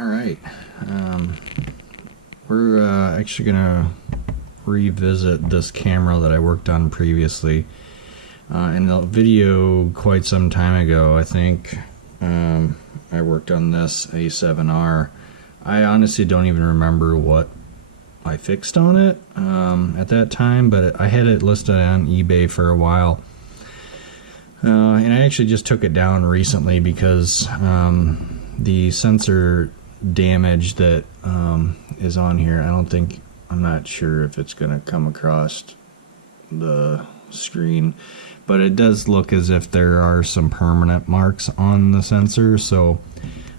Alright, we're actually gonna revisit this camera that I worked on previously. In the video quite some time ago, I think, I worked on this A7R. I honestly don't even remember what I fixed on it at that time, but I had it listed on eBay for a while. And I actually just took it down recently because the sensor damage that is on here, I'm not sure if it's going to come across the screen, but it does look as if there are some permanent marks on the sensor. So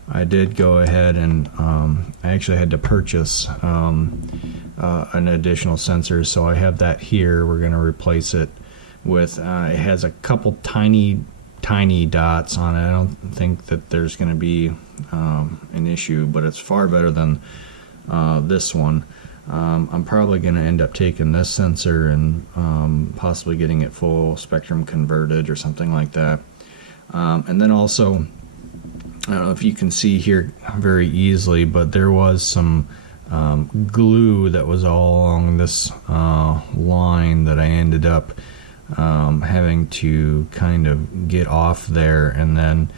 I did go ahead and I actually had to purchase an additional sensor, so I have that here. We're going to replace it with it has a couple tiny dots on it. I don't think that there's going to be an issue, but it's far better than this one. I'm probably going to end up taking this sensor and possibly getting it full spectrum converted or something like that. And then also, I don't know if you can see here very easily, but there was some glue that was all along this line that I ended up having to kind of get off there. And then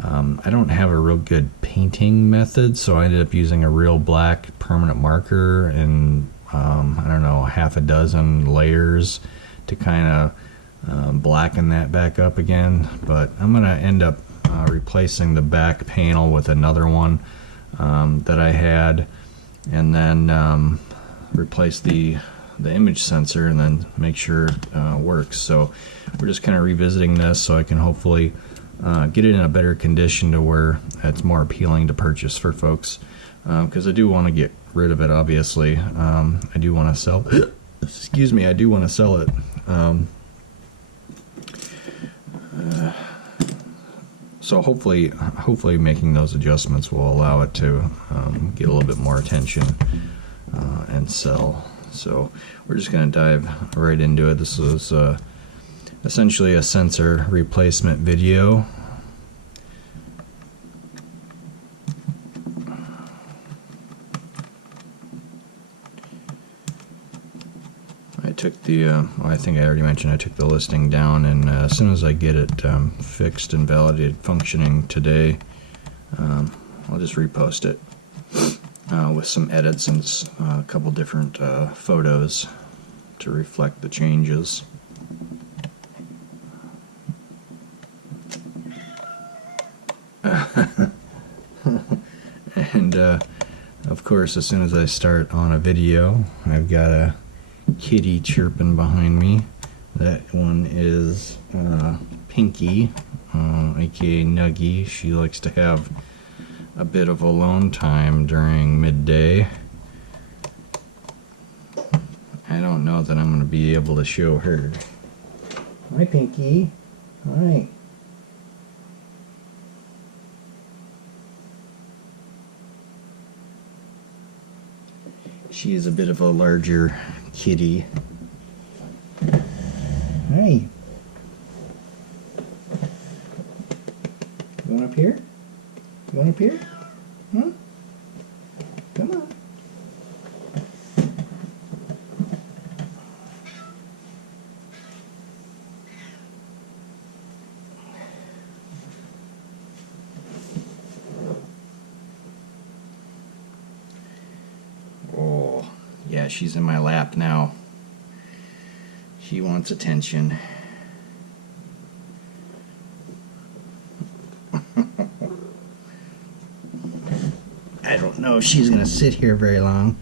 I don't have a real good painting method, so I ended up using a real black permanent marker and I don't know, half a dozen layers to kind of blacken that back up again. But I'm gonna end up replacing the back panel with another one that I had, and then replace the image sensor, and then make sure it works. So we're just kind of revisiting this so I can hopefully get it in a better condition to where it's more appealing to purchase for folks, because I do want to get rid of it. Obviously, I do want to sell excuse me, I do want to sell it. So hopefully making those adjustments will allow it to get a little bit more attention and sell. So we're just going to dive right into it. This is essentially a sensor replacement video. I took the, I think I already mentioned I took the listing down, and as soon as I get it fixed and validated functioning today, I'll just repost it with some edits and a couple different photos to reflect the changes. And of course, as soon as I start on a video, I've got a kitty chirping behind me. That one is Pinky, aka Nuggy. She likes to have a bit of alone time during midday. I don't know that I'm going to be able to show her. Hi, Pinky. Hi. She is a bit of a larger kitty. Hi. You want up here? You want up here? Hmm? Come on. Oh, yeah, she's in my lap now. She wants attention. I don't know if she's going to sit here very long.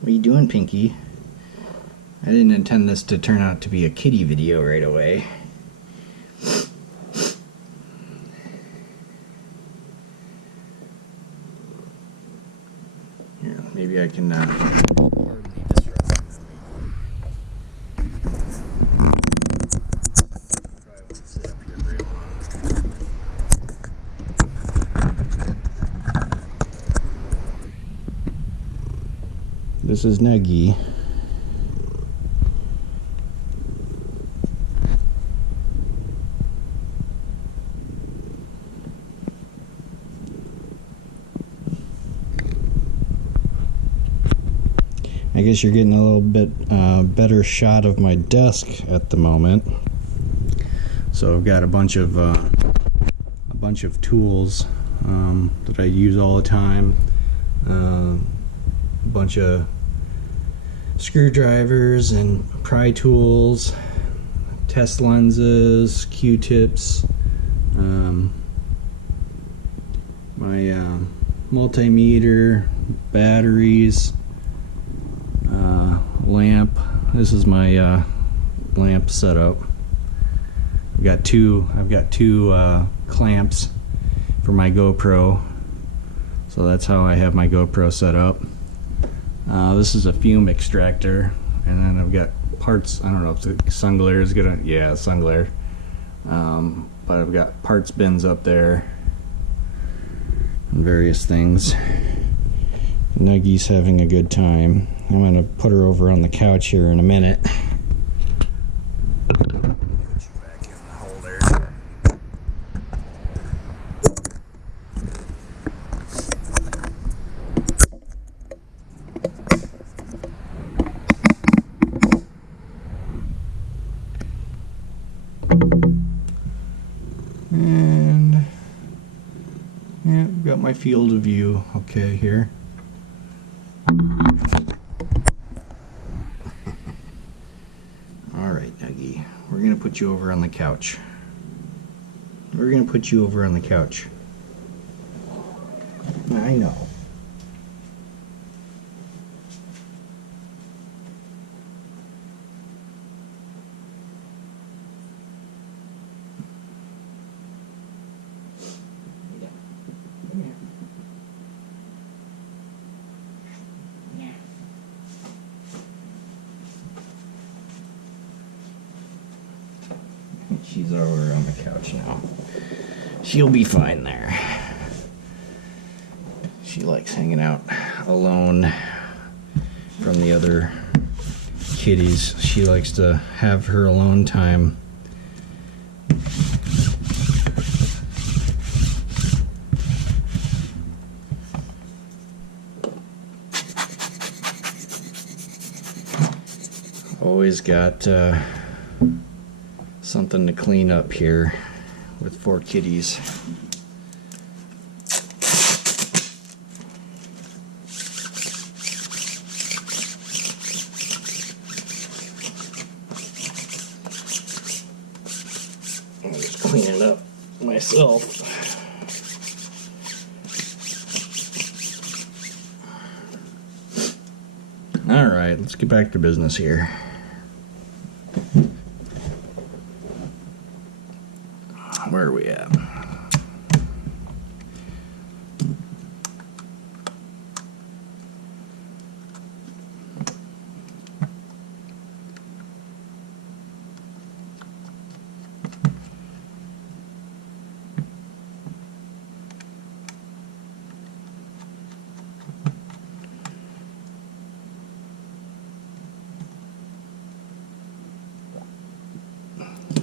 What are you doing, Pinky? I didn't intend this to turn out to be a kitty video right away. Here, maybe I can sit up here very long. This is Nuggy. I guess you're getting a little bit better shot of my desk at the moment. So I've got a bunch of tools that I use all the time. A bunch of screwdrivers and pry tools, test lenses, Q-tips, my multimeter, batteries, lamp. This is my lamp setup. I've got two clamps for my GoPro, so that's how I have my GoPro set up. This is a fume extractor, and then I've got parts. I don't know if the sun glare is gonna, yeah, sun glare. But I've got parts bins up there and various things. Nuggy's having a good time. I'm gonna put her over on the couch here in a minute. Put you back in the holder. And yeah, I've got my field of view okay here. Alright, Nuggy, we're gonna put you over on the couch. We're gonna put you over on the couch. I know. She's over on the couch now. She'll be fine there. She likes hanging out alone from the other kitties. She likes to have her alone time. Always got something to clean up here with 4 kitties. I'm just cleaning up myself. All right, let's get back to business here. Where are we at?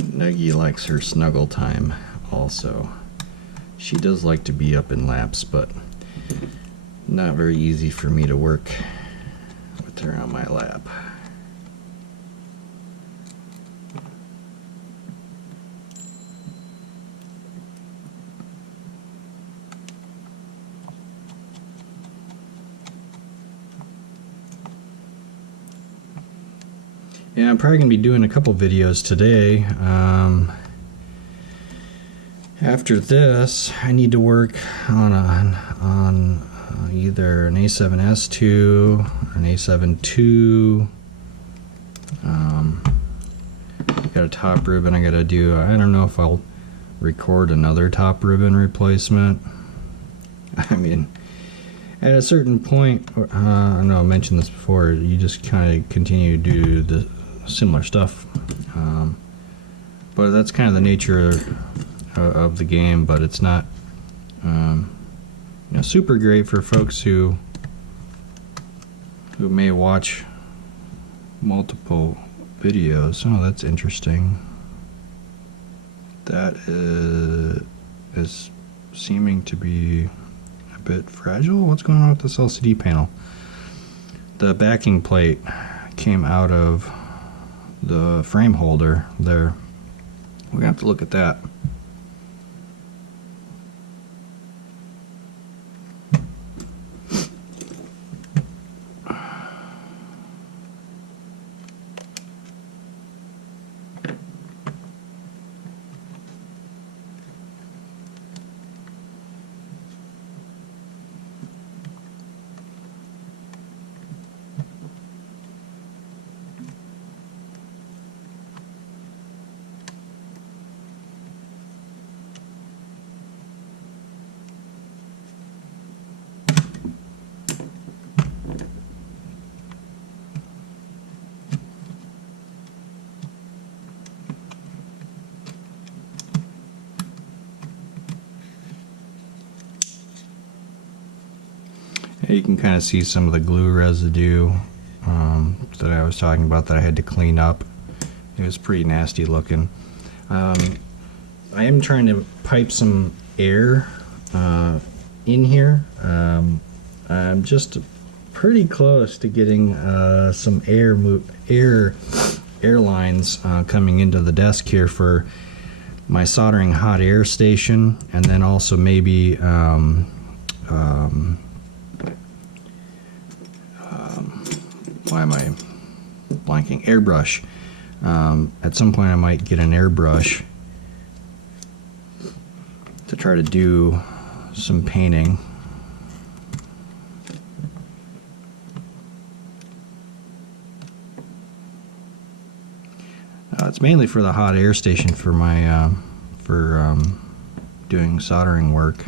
Nuggy likes her snuggle time also. She does like to be up in laps, but not very easy for me to work with her on my lap. Yeah, I'm probably going to be doing a couple videos today. After this, I need to work on either an A7S2, an A7 II. Got a top ribbon I got to do. I don't know if I'll record another top ribbon replacement. I mean, at a certain point, I know I mentioned this before, you just kind of continue to do the similar stuff, but that's kind of the nature of the game. But it's not you know, super great for folks who who may watch multiple videos. Oh, that's interesting. That is seeming to be a bit fragile. What's going on with this LCD panel? The backing plate came out of the frame holder there. We're gonna have to look at that. You can kind of see some of the glue residue that I was talking about that I had to clean up. It was pretty nasty looking. I am trying to pipe some air in here. I'm just pretty close to getting some air lines coming into the desk here for my soldering hot air station, and then also maybe why am I blanking? Airbrush. At some point I might get an airbrush to try to do some painting. It's mainly for the hot air station for my doing soldering work.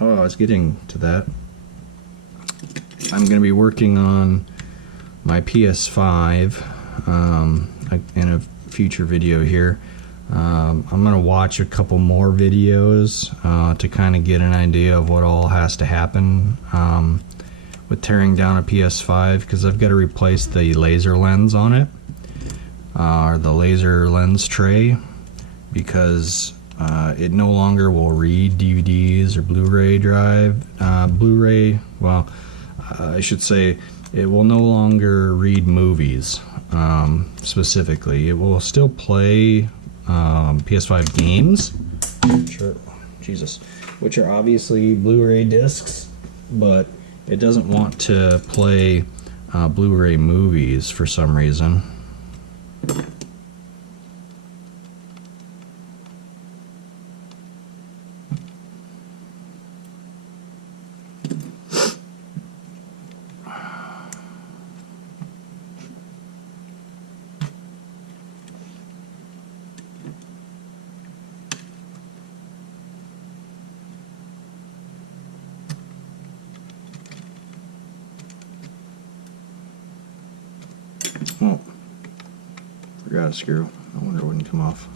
Oh, I was getting to that. I'm going to be working on my PS5 in a future video here. I'm going to watch a couple more videos to kind of get an idea of what all has to happen with tearing down a PS5, because I've got to replace the laser lens on it, or the laser lens tray, because it no longer will read DVDs or Blu-ray drive. Well, I should say it will no longer read movies specifically. It will still play PS5 games, which are obviously Blu-ray discs, but it doesn't want to play Blu-ray movies for some reason. Oh, forgot a screw. I wonder it wouldn't come off.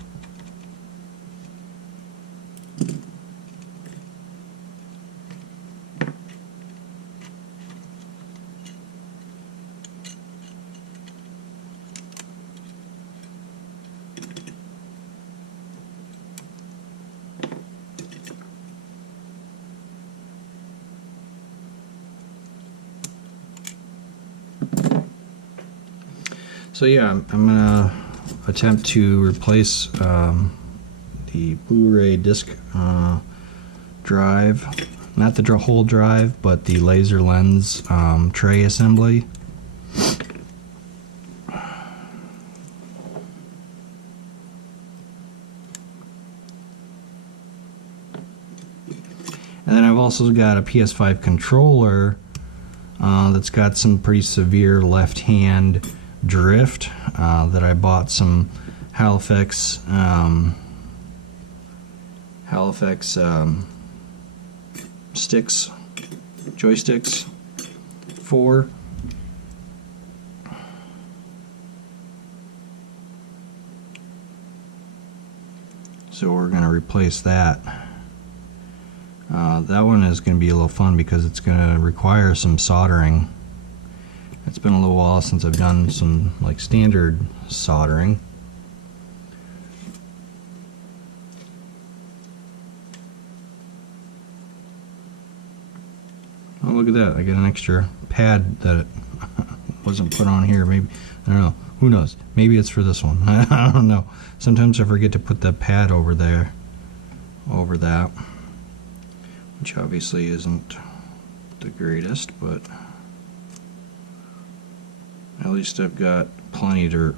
So yeah, I'm gonna attempt to replace the Blu-ray disc drive, not the whole drive, but the laser lens tray assembly. And then I've also got a PS5 controller that's got some pretty severe left-hand drift that I bought some Halifax joysticks for. So we're going to replace that That one is going to be a little fun because it's going to require some soldering. It's been a little while since I've done some like standard soldering. Oh, look at that. I got an extra pad that wasn't put on here. Maybe, I don't know. Who knows? Maybe it's for this one. I don't know. Sometimes I forget to put the pad over there, over that, which obviously isn't the greatest, but at least I've got plenty to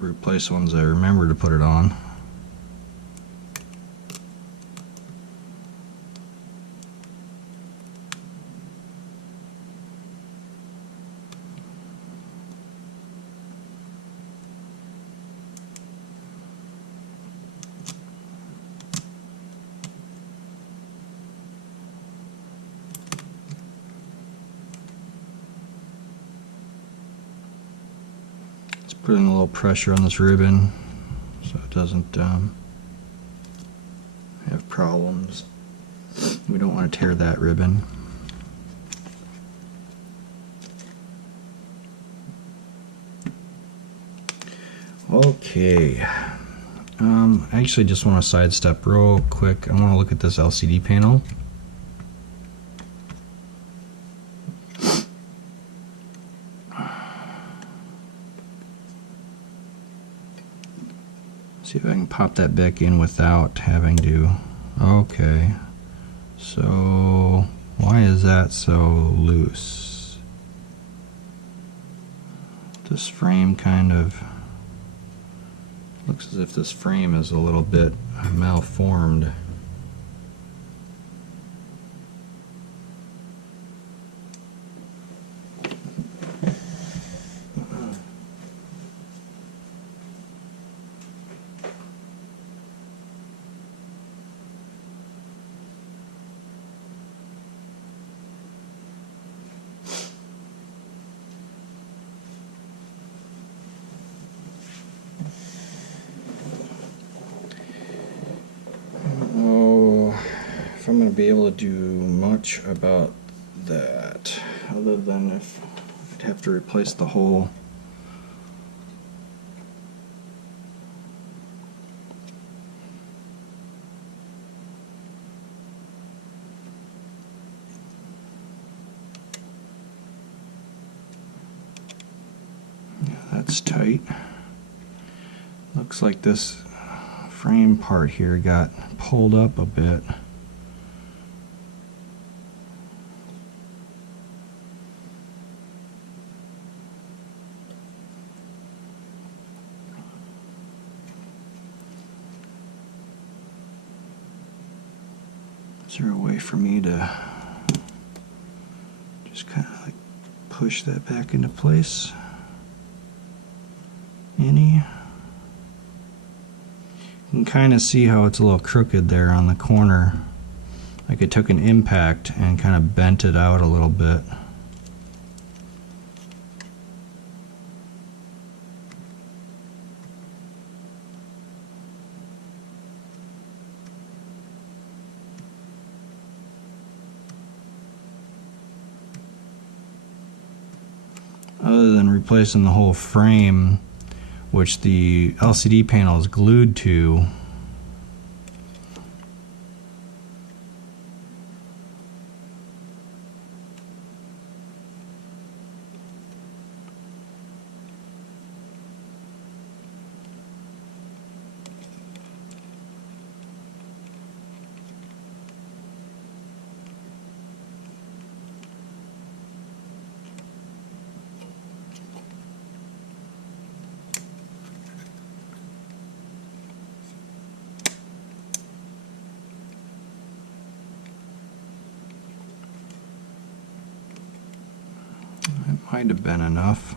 replace ones I remember to put it on. Putting a little pressure on this ribbon so it doesn't have problems. We don't want to tear that ribbon. Okay. I actually just want to sidestep real quick. I want to look at this LCD panel. See if I can pop that back in without having to. Okay, so why is that so loose? This frame kind of looks as if this frame is a little bit malformed. If I'm going to be able to do much about that, other than if I'd have to replace the whole that's tight. Looks like this frame part here got pulled up a bit. Is there a way for me to just kind of like push that back into place? Any? You can kind of see how it's a little crooked there on the corner. Like it took an impact and kind of bent it out a little bit. Other than replacing the whole frame, which the LCD panel is glued to, might have been enough.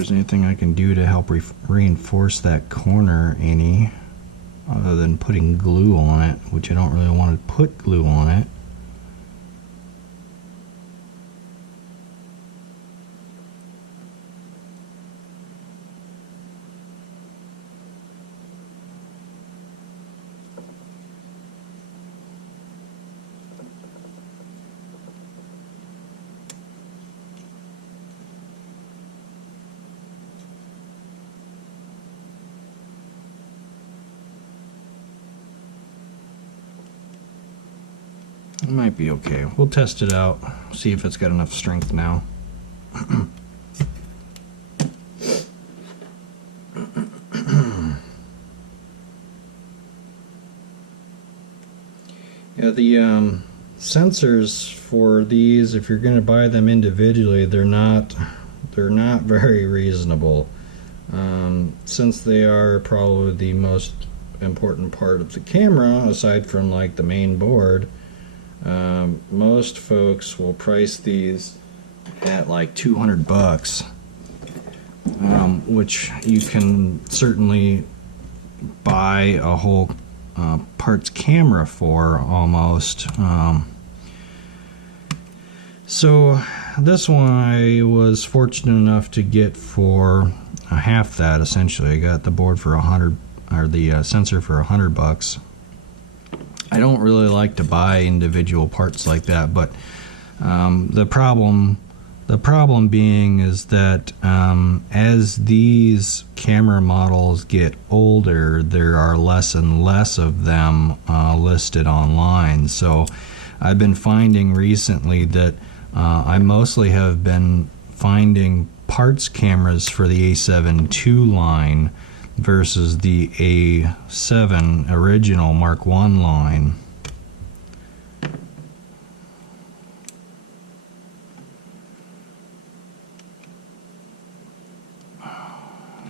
there's anything I can do to help reinforce that corner any, other than putting glue on it, which I don't really want to put glue on it. It might be okay. We'll test it out, see if it's got enough strength now. Yeah, the sensors for these, if you're going to buy them individually, they're not very reasonable. Since they are probably the most important part of the camera, aside from like the main board, most folks will price these at like $200, which you can certainly buy a whole parts camera for almost. So this one I was fortunate enough to get for half that. Essentially, I got the board for $100, or the sensor for $100. I don't really like to buy individual parts like that, but the problem being is that as these camera models get older, there are less and less of them listed online. So I've been finding recently that I mostly have been finding parts cameras for the A7 II line versus the A7 original Mark I line.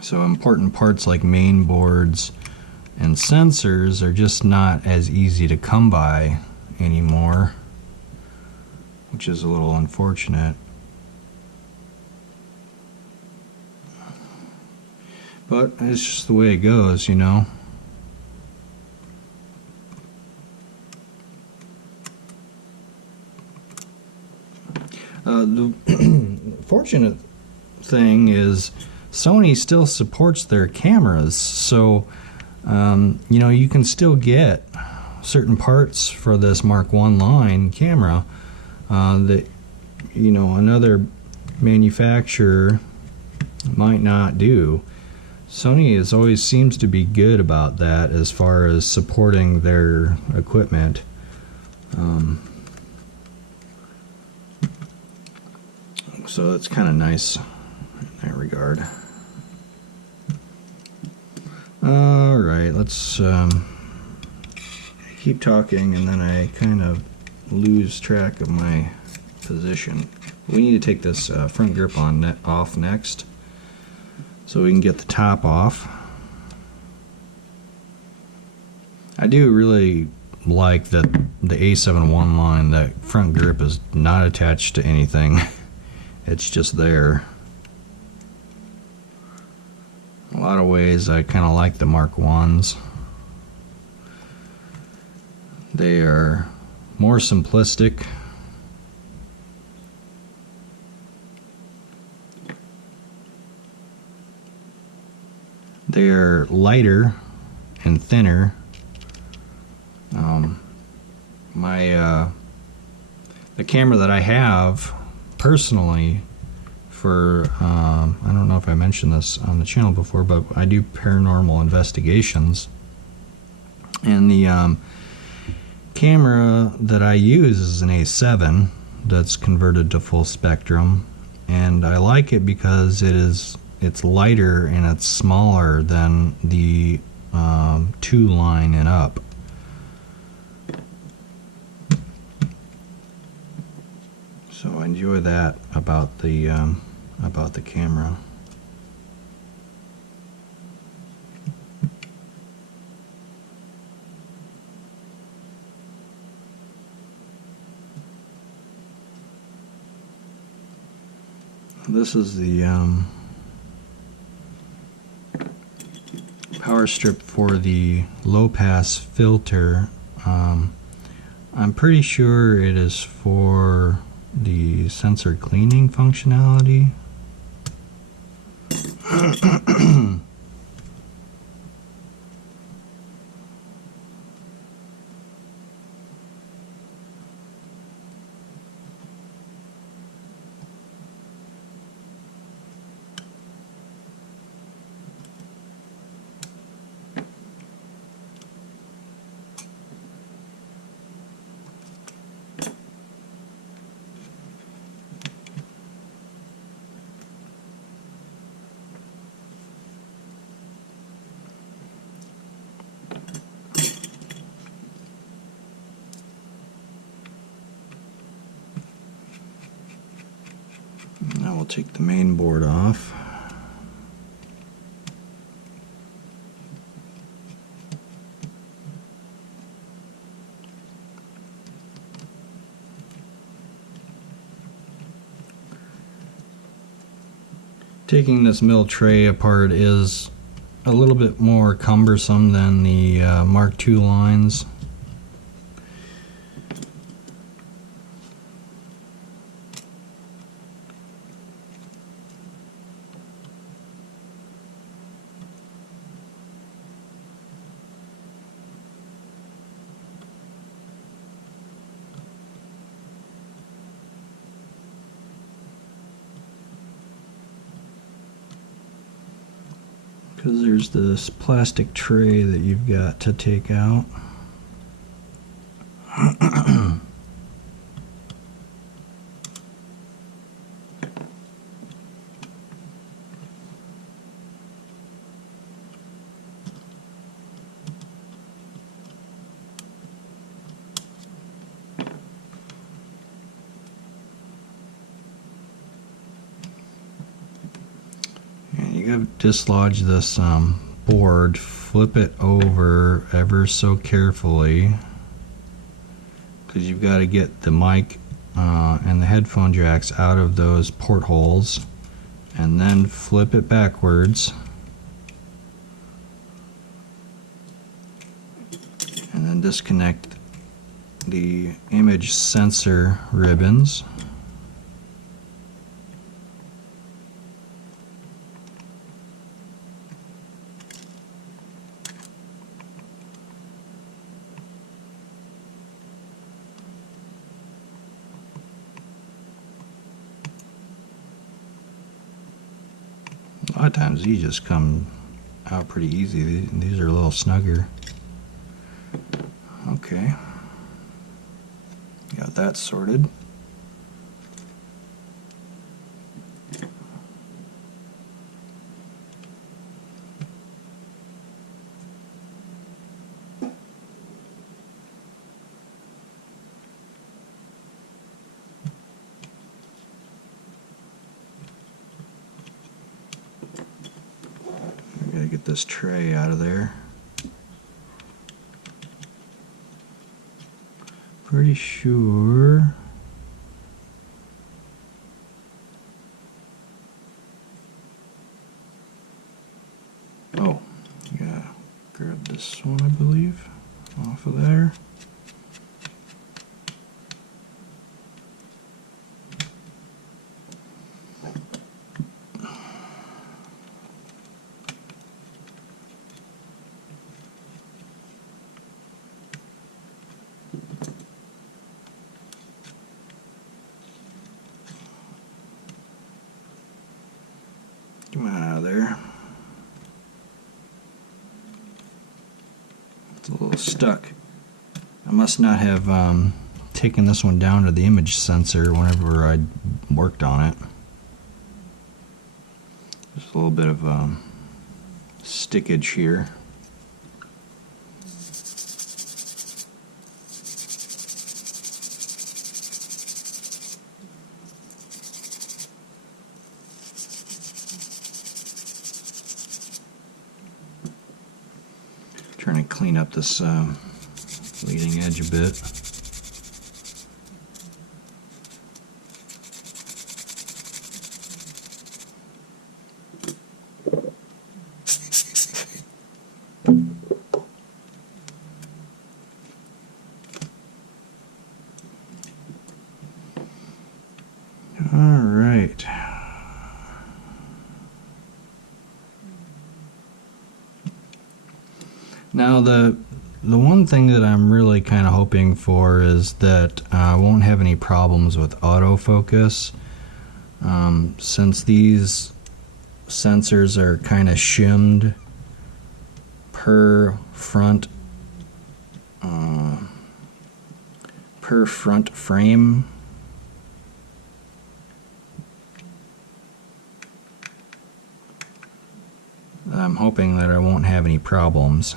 So important parts like main boards and sensors are just not as easy to come by anymore, which is a little unfortunate. But it's just the way it goes, you know. The fortunate thing is Sony still supports their cameras, so you know, you can still get certain parts for this Mark I line camera that, you know, another manufacturer might not do. Sony always seems to be good about that as far as supporting their equipment. So that's kind of nice in that regard. Alright, let's keep talking, and then I kind of lose track of my position. We need to take this front grip off next, so we can get the top off. I do really like that the A7 I line, that front grip is not attached to anything. It's just there. A lot of ways I kind of like the Mark I's. They are more simplistic. They're lighter and thinner. The camera that I have personally for I don't know if I mentioned this on the channel before, but I do paranormal investigations, and the camera that I use is an A7 that's converted to full spectrum, and I like it because it's lighter and it's smaller than the 2 line and up. So I enjoy that about the camera. This is the power strip for the low pass filter. I'm pretty sure it is for the sensor cleaning functionality. Now we'll take the main board off. Taking this mill tray apart is a little bit more cumbersome than the Mark II lines. Because there's this plastic tray that you've got to take out. You gotta dislodge this board, flip it over ever so carefully, because you've got to get the mic and the headphone jacks out of those portholes, and then flip it backwards, and then disconnect the image sensor ribbons. A lot of times these just come out pretty easy. These are a little snugger. Okay, got that sorted. Gotta get this tray out of there. Pretty sure. Oh, yeah. Grab this one, I believe, off of there. Come on out of there. It's a little stuck. I must not have taken this one down to the image sensor whenever I worked on it. Just a little bit of stickage here. Trying to clean up this leading edge a bit. Now the one thing that I'm really kind of hoping for is that I won't have any problems with autofocus, since these sensors are kind of shimmed per front frame. I'm hoping that I won't have any problems.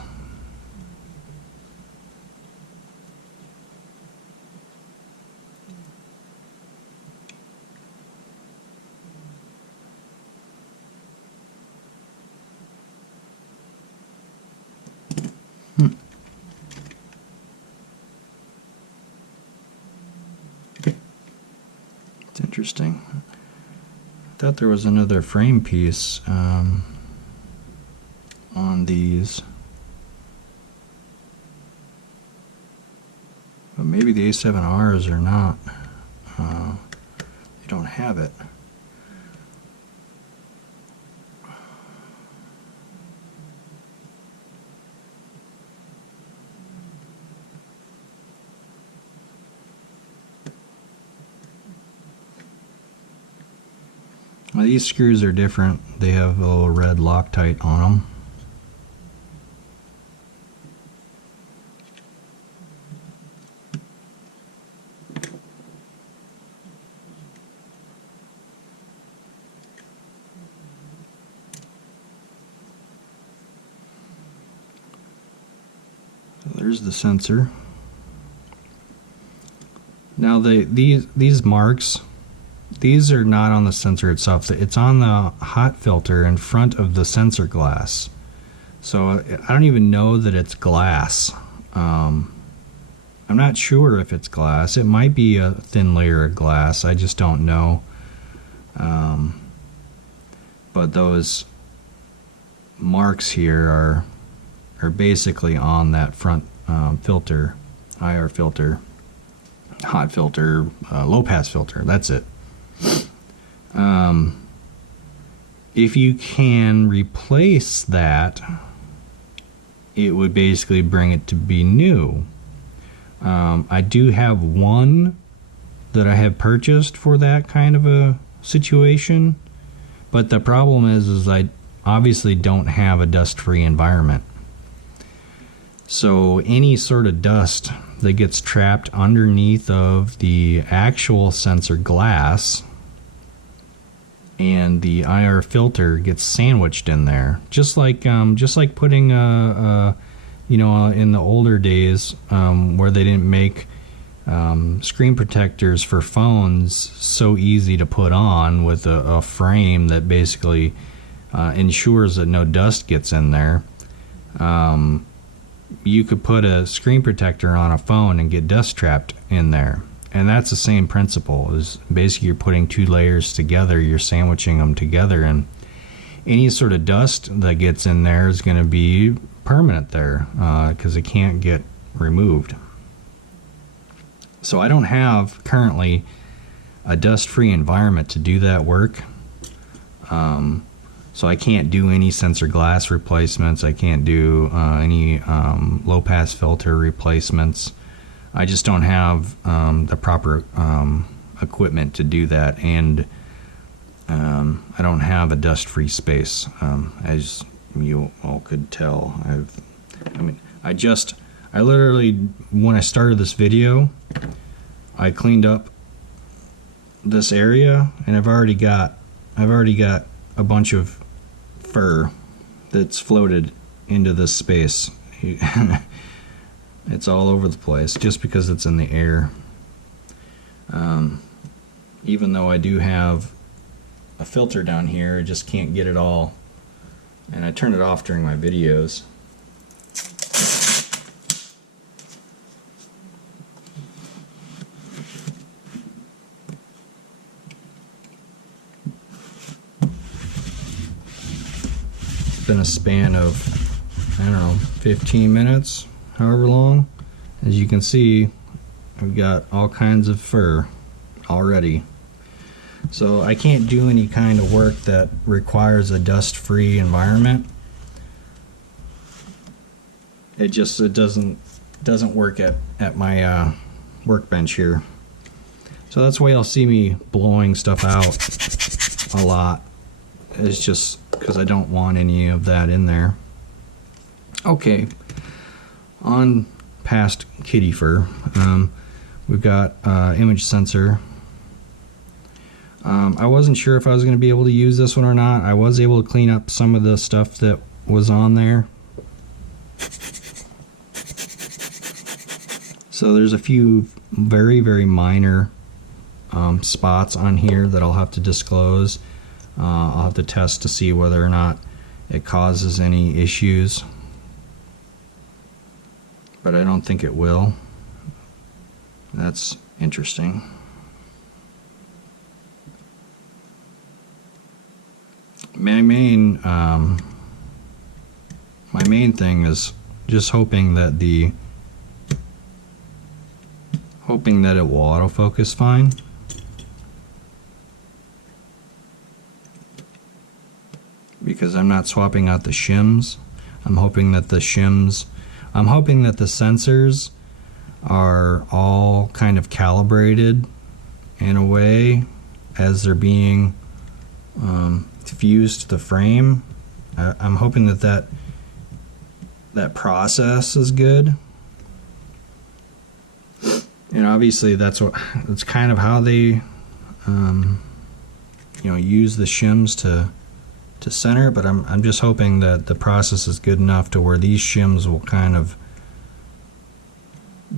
It's interesting. I thought there was another frame piece on these, but maybe the A7Rs are not. They don't have it. Well, these screws are different. They have a little red Loctite on them. So there's the sensor. Now these marks, these are not on the sensor itself. It's on the hot filter in front of the sensor glass. So I don't even know that it's glass. I'm not sure if it's glass. It might be a thin layer of glass. I just don't know. But those marks here are basically on that front filter, IR filter, hot filter, low pass filter. That's it. If you can replace that, it would basically bring it to be new. I do have one that I have purchased for that kind of a situation, but the problem is I obviously don't have a dust-free environment. So any sort of dust that gets trapped underneath of the actual sensor glass and the IR filter gets sandwiched in there, just like putting you know, in the older days where they didn't make screen protectors for phones so easy to put on with a frame that basically ensures that no dust gets in there. You could put a screen protector on a phone and get dust trapped in there. And that's the same principle. Is basically you're putting two layers together, you're sandwiching them together, and any sort of dust that gets in there is going to be permanent there because it can't get removed. So I don't have currently a dust-free environment to do that work. So I can't do any sensor glass replacements. I can't do any low-pass filter replacements. I just don't have the proper equipment to do that, and I don't have a dust-free space, as you all could tell. I literally, when I started this video, I cleaned up this area, and I've already got a bunch of fur that's floated into this space. It's all over the place just because it's in the air. Even though I do have a filter down here, I just can't get it all, and I turn it off during my videos. It's been a span of, I don't know, 15 minutes, however long. As you can see, I've got all kinds of fur already. So I can't do any kind of work that requires a dust-free environment. it doesn't work at my workbench here. So that's why you'll see me blowing stuff out a lot. It's just because I don't want any of that in there. Okay, on past kitty fur. We've got image sensor. I wasn't sure if I was going to be able to use this one or not. I was able to clean up some of the stuff that was on there. So there's a few very, very minor spots on here that I'll have to disclose. I'll have to test to see whether or not it causes any issues. But I don't think it will. That's interesting. My main thing is just hoping that it will autofocus fine. Because I'm not swapping out the shims. I'm hoping that the sensors are all kind of calibrated in a way as they're being fused to the frame. I'm hoping that process is good. And obviously that's kind of how they use the shims to center, but I'm just hoping that the process is good enough to where these shims will kind of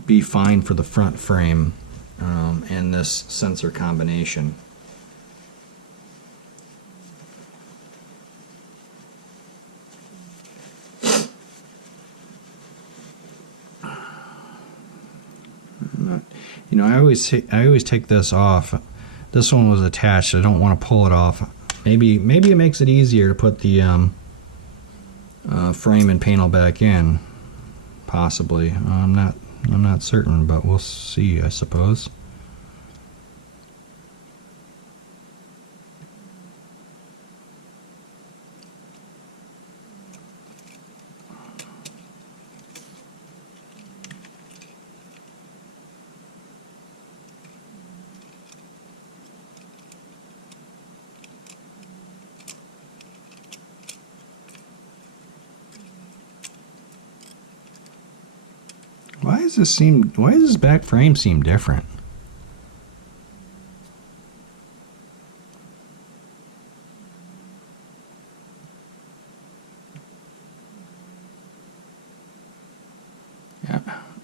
be fine for the front frame and this sensor combination. I always take this off. This one was attached. I don't want to pull it off. Maybe it makes it easier to put the frame and panel back in. Possibly. I'm not certain, but we'll see, I suppose. Why does this back frame seem different? Yeah,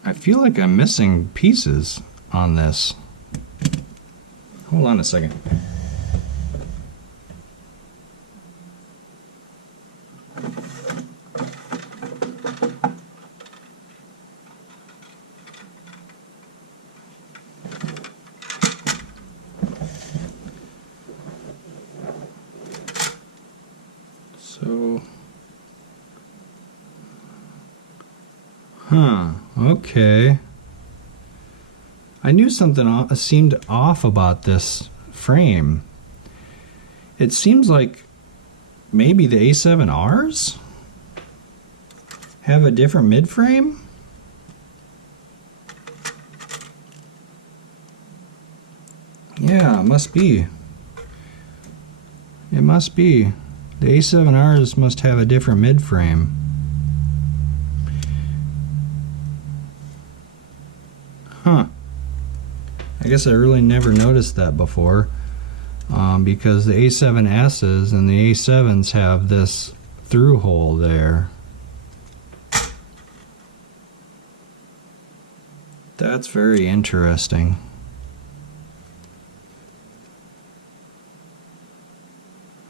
I feel like I'm missing pieces on this. Hold on a second. Okay. I knew something seemed off about this frame. It seems like maybe the A7Rs have a different mid-frame? Yeah, it must be. It must be. The A7Rs must have a different mid-frame. Huh. I guess I really never noticed that before, because the A7Ss and the A7s have this through hole there. That's very interesting.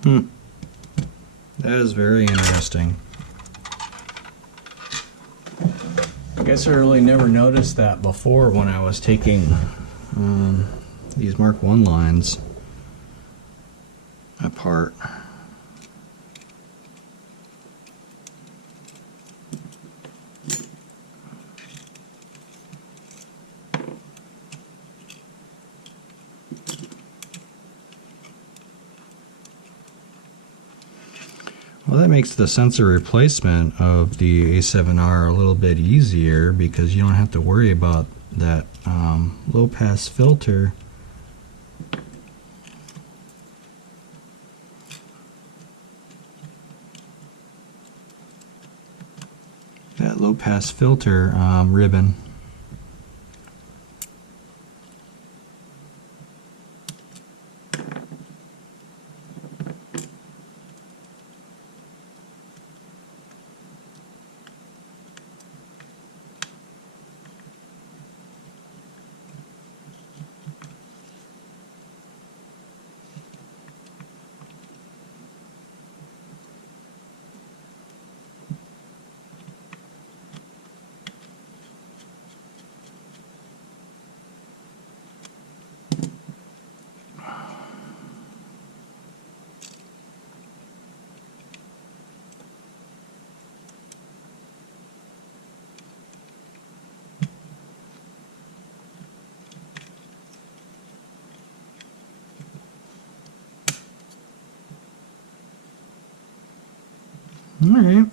That is very interesting. I guess I really never noticed that before when I was taking these Mark I lines apart. Well, that makes the sensor replacement of the A7R a little bit easier because you don't have to worry about that low pass filter. That low pass filter ribbon. All right.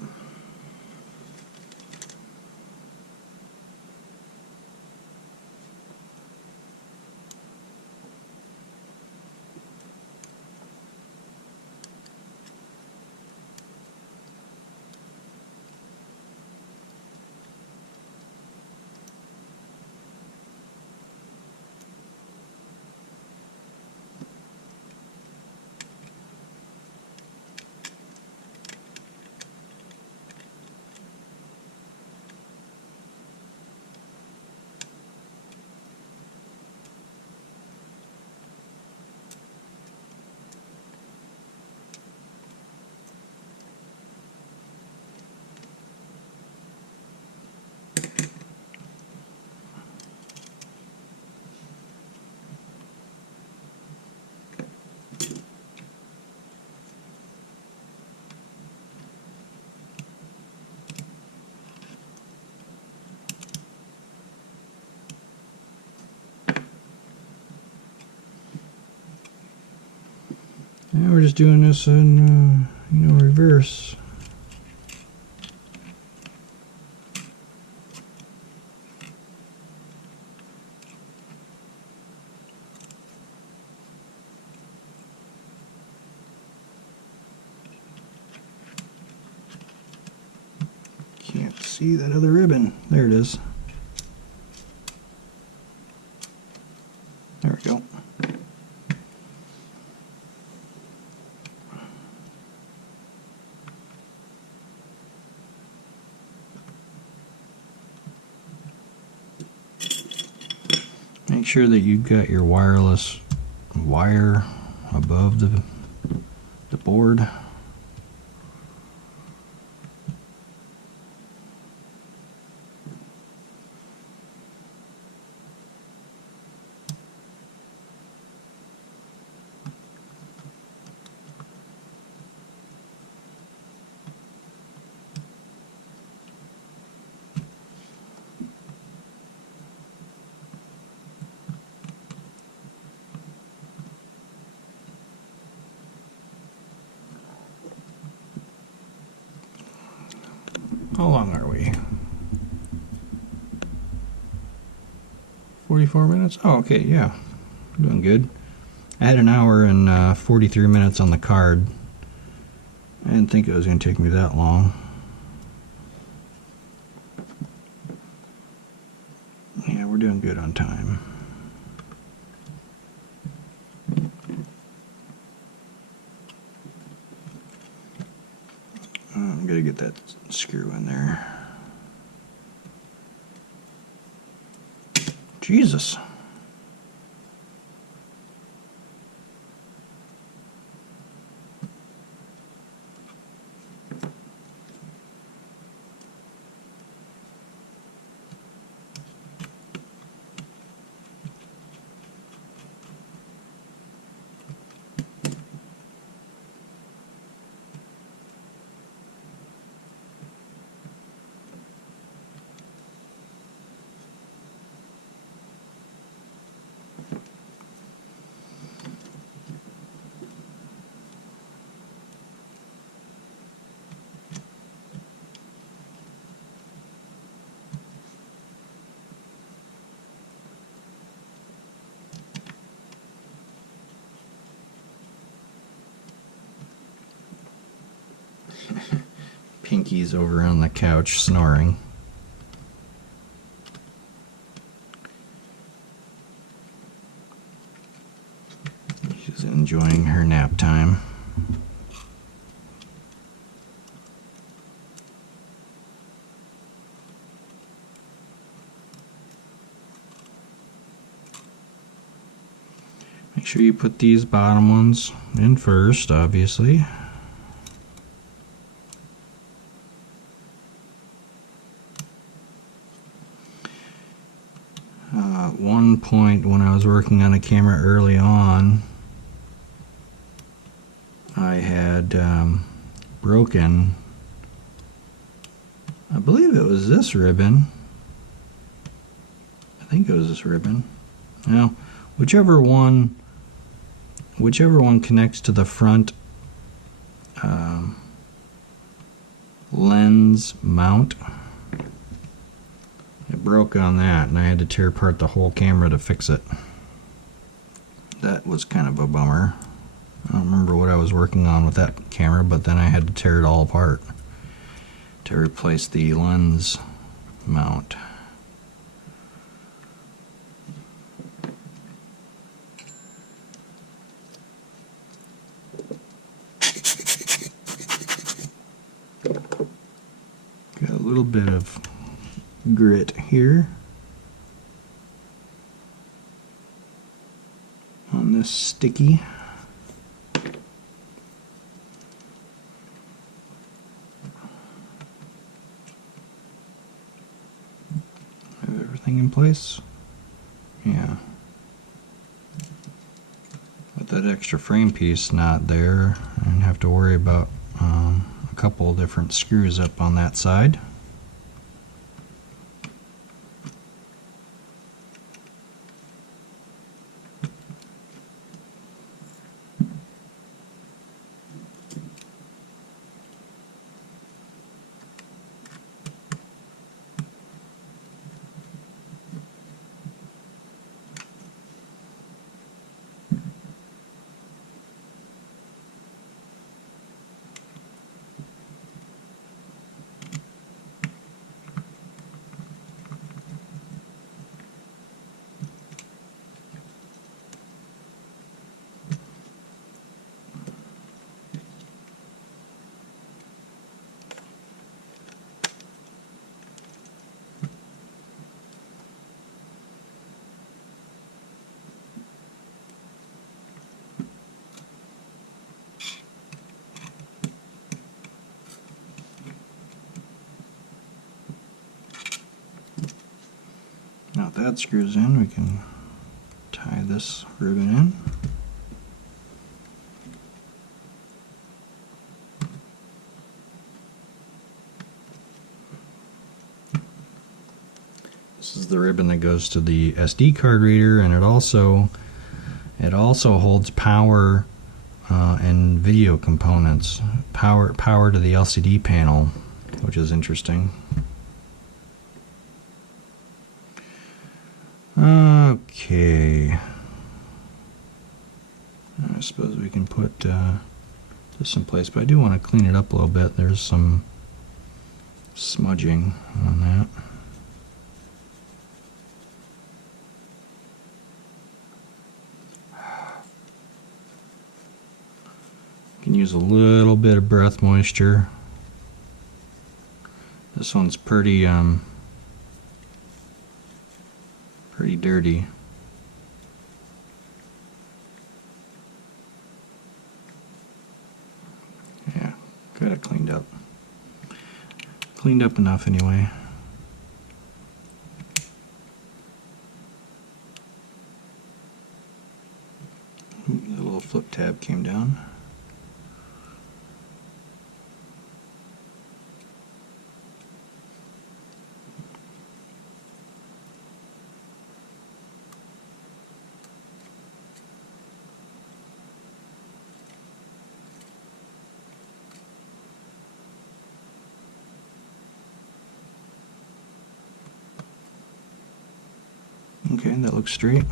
Now we're just doing this in, reverse. Can't see that other ribbon. There it is. There we go. Make sure that you've got your wireless wire above the board. How long are we? 44 minutes? Oh, okay, yeah. Doing good. I had an hour and 43 minutes on the card. I didn't think it was going to take me that long. Yeah, we're doing good on time. I'm going to get that screw in there. Jesus. Pinky's over on the couch snoring. She's enjoying her nap time. Make sure you put these bottom ones in first, obviously. One point when I was working on a camera early on, I had broken, I believe it was this ribbon. I think it was this ribbon. Now, whichever one connects to the front lens mount, it broke on that, and I had to tear apart the whole camera to fix it. That was kind of a bummer. I don't remember what I was working on with that camera, but then I had to tear it all apart to replace the lens mount. Got a little bit of grit here on this sticky. Have everything in place? Yeah. With that extra frame piece not there, I don't have to worry about a couple different screws up on that side. Now if that screws in, we can tie this ribbon in. This is the ribbon that goes to the SD card reader, and it also holds power and video components, power to the LCD panel, which is interesting. Okay, I suppose we can put this in place, but I do want to clean it up a little bit. There's some smudging on that. Can use a little bit of breath moisture. This one's pretty dirty. Yeah, got it cleaned up. Cleaned up enough anyway. Ooh, the little flip tab came down. Okay, that looks straight.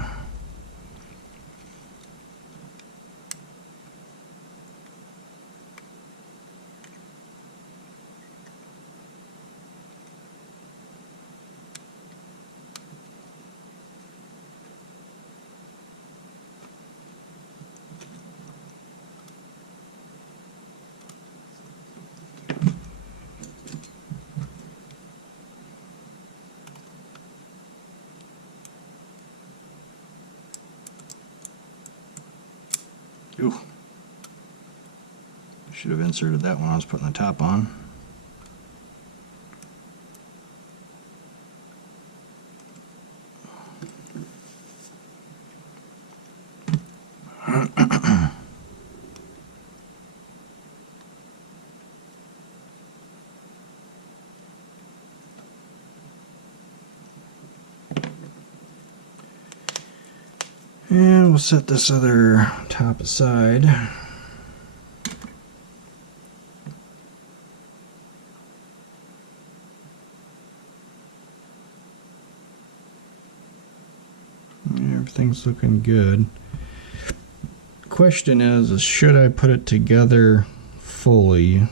Ooh. Should have inserted that when I was putting the top on. And we'll set this other top aside. Everything's looking good. Question is should I put it together fully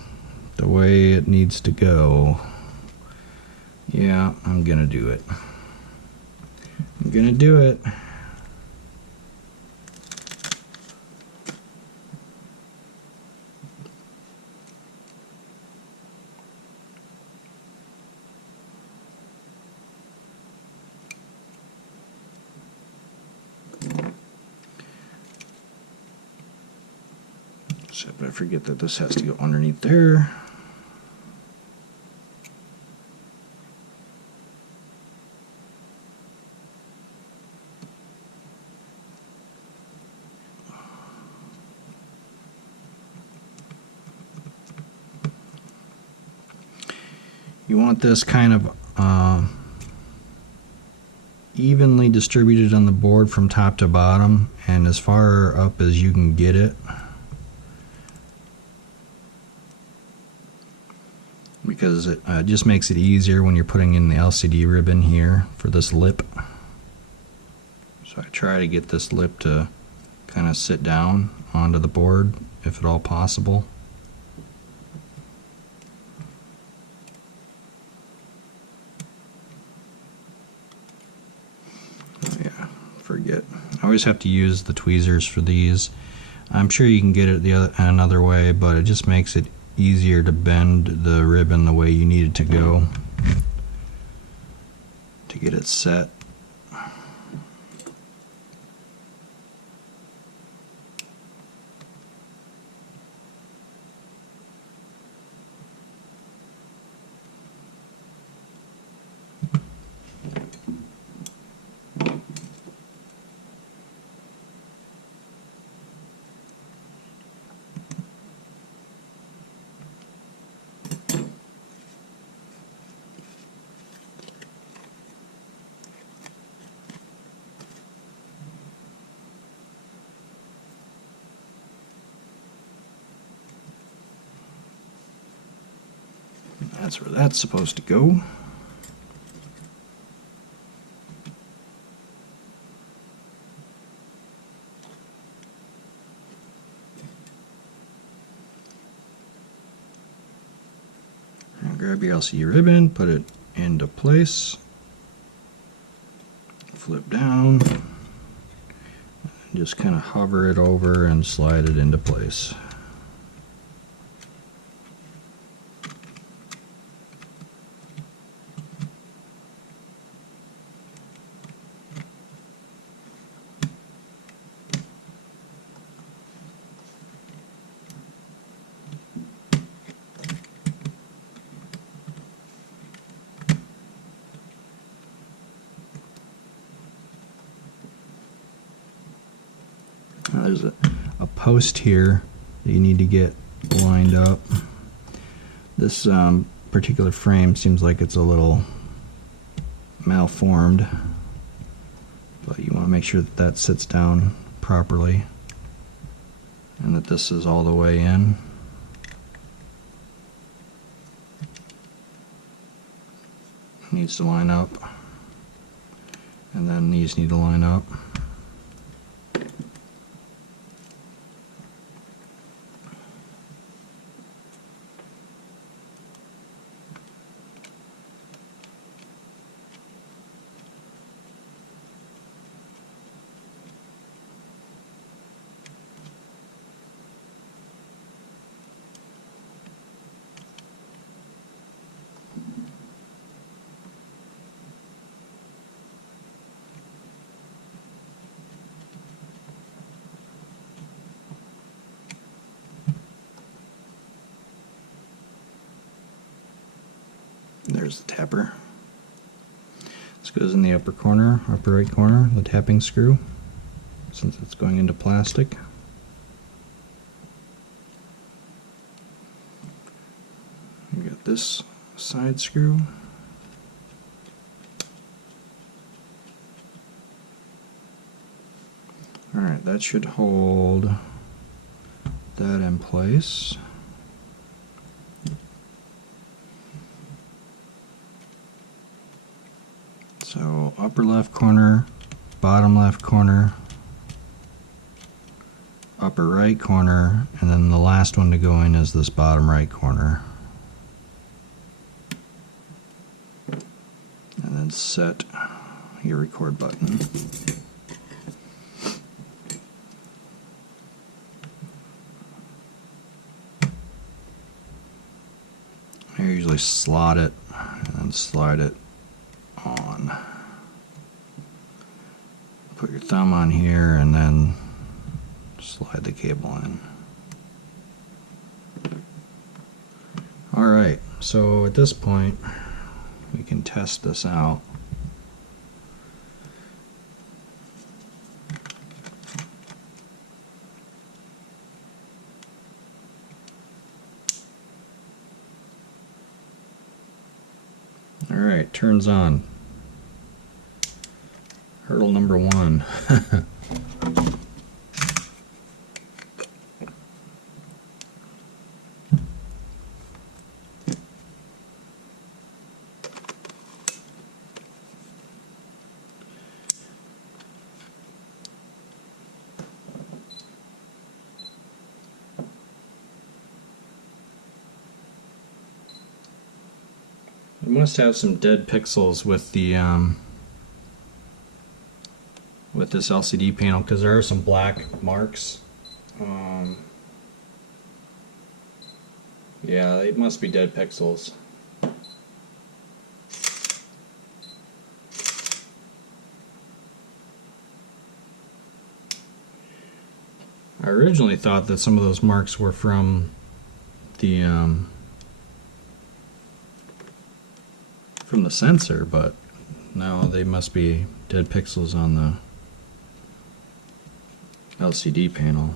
the way it needs to go? Yeah, I'm gonna do it. I'm gonna do it. Except I forget that this has to go underneath there. You want this kind of evenly distributed on the board from top to bottom and as far up as you can get it, because it just makes it easier when you're putting in the LCD ribbon here for this lip. So I try to get this lip to kind of sit down onto the board if at all possible. Yeah, forget. I always have to use the tweezers for these. I'm sure you can get it another way, but it just makes it easier to bend the ribbon the way you need it to go to get it set. That's where that's supposed to go. Now grab your LCD ribbon, put it into place, flip down, and just kind of hover it over and slide it into place. Now there's a post here that you need to get lined up. This particular frame seems like it's a little malformed, but you want to make sure that that sits down properly and that this is all the way in. It needs to line up, and then these need to line up. There's the tapper. This goes in the upper corner, upper right corner, the tapping screw, since it's going into plastic. We got this side screw. Alright, that should hold that in place. So upper left corner, bottom left corner, upper right corner, and then the last one to go in is this bottom right corner. And then set your record button. I usually slot it and then slide it on. Put your thumb on here and then slide the cable in. Alright, so at this point we can test this out. Alright, turns on. Hurdle number 1. It must have some dead pixels with the with this LCD panel, because there are some black marks. Yeah, it must be dead pixels. I originally thought that some of those marks were from the sensor, but no, they must be dead pixels on the LCD panel.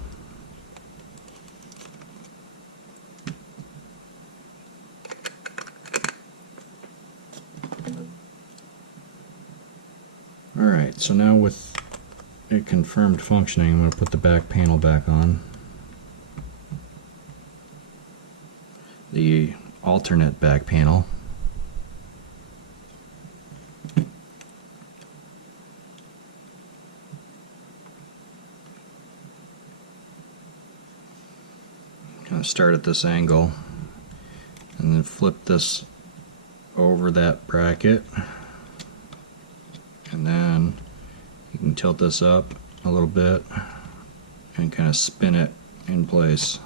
Alright, so now with it confirmed functioning, I'm going to put the back panel back on. The alternate back panel. Kind of start at this angle and then flip this over that bracket, and then you can tilt this up a little bit and kind of spin it in place.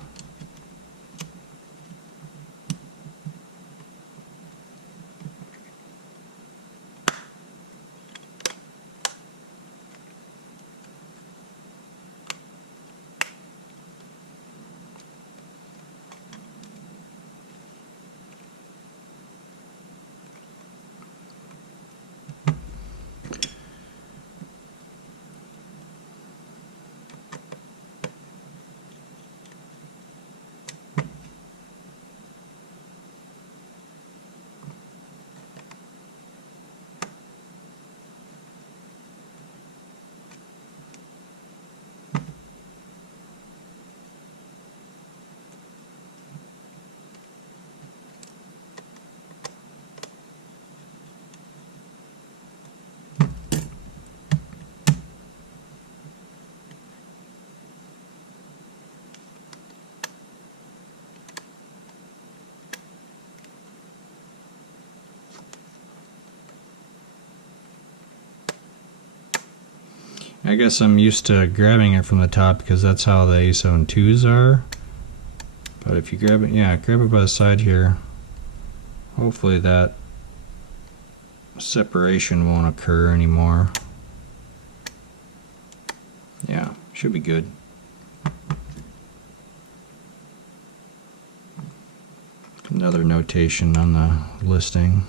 I guess I'm used to grabbing it from the top because that's how the A7 are. But if you grab it, yeah, grab it by the side here. Hopefully that separation won't occur anymore. Yeah, should be good. Another notation on the listing.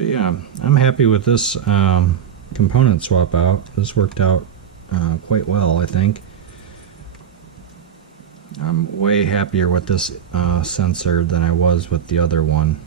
But yeah, I'm happy with this component swap out. This worked out quite well, I think. I'm way happier with this sensor than I was with the other one.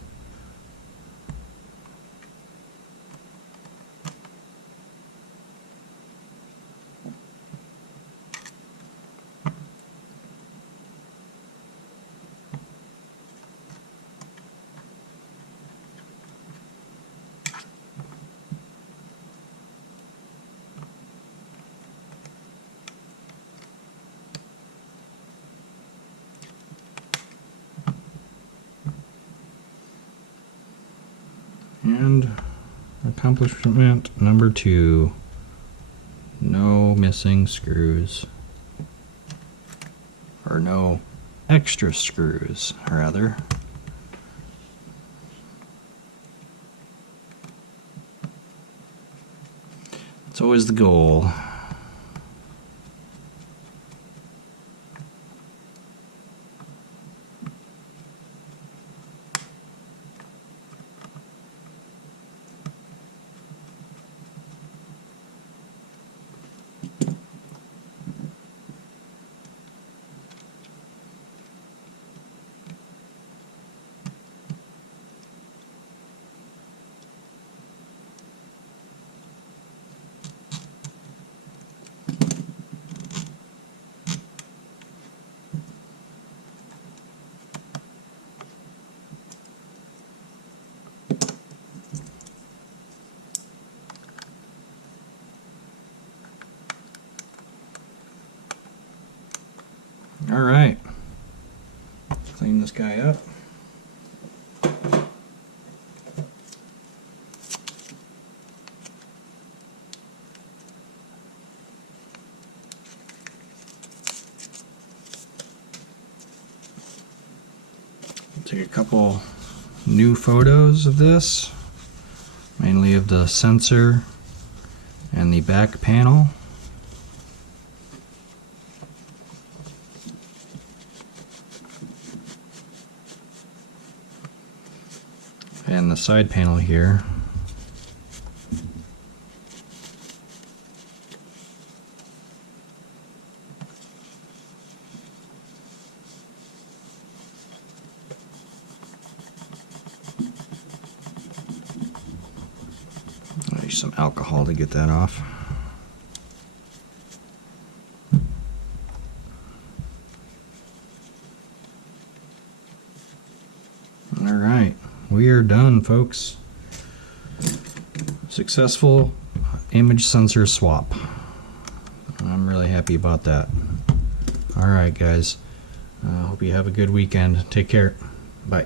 And accomplishment number 2, no missing screws, or no extra screws, rather. It's always the goal. All right, clean this guy up. Take a couple new photos of this, mainly of the sensor and the back panel. And the side panel here. I'll use some alcohol to get that off. All right. We are done, folks. Successful image sensor swap. I'm really happy about that. Alright guys, hope you have a good weekend. Take care. Bye.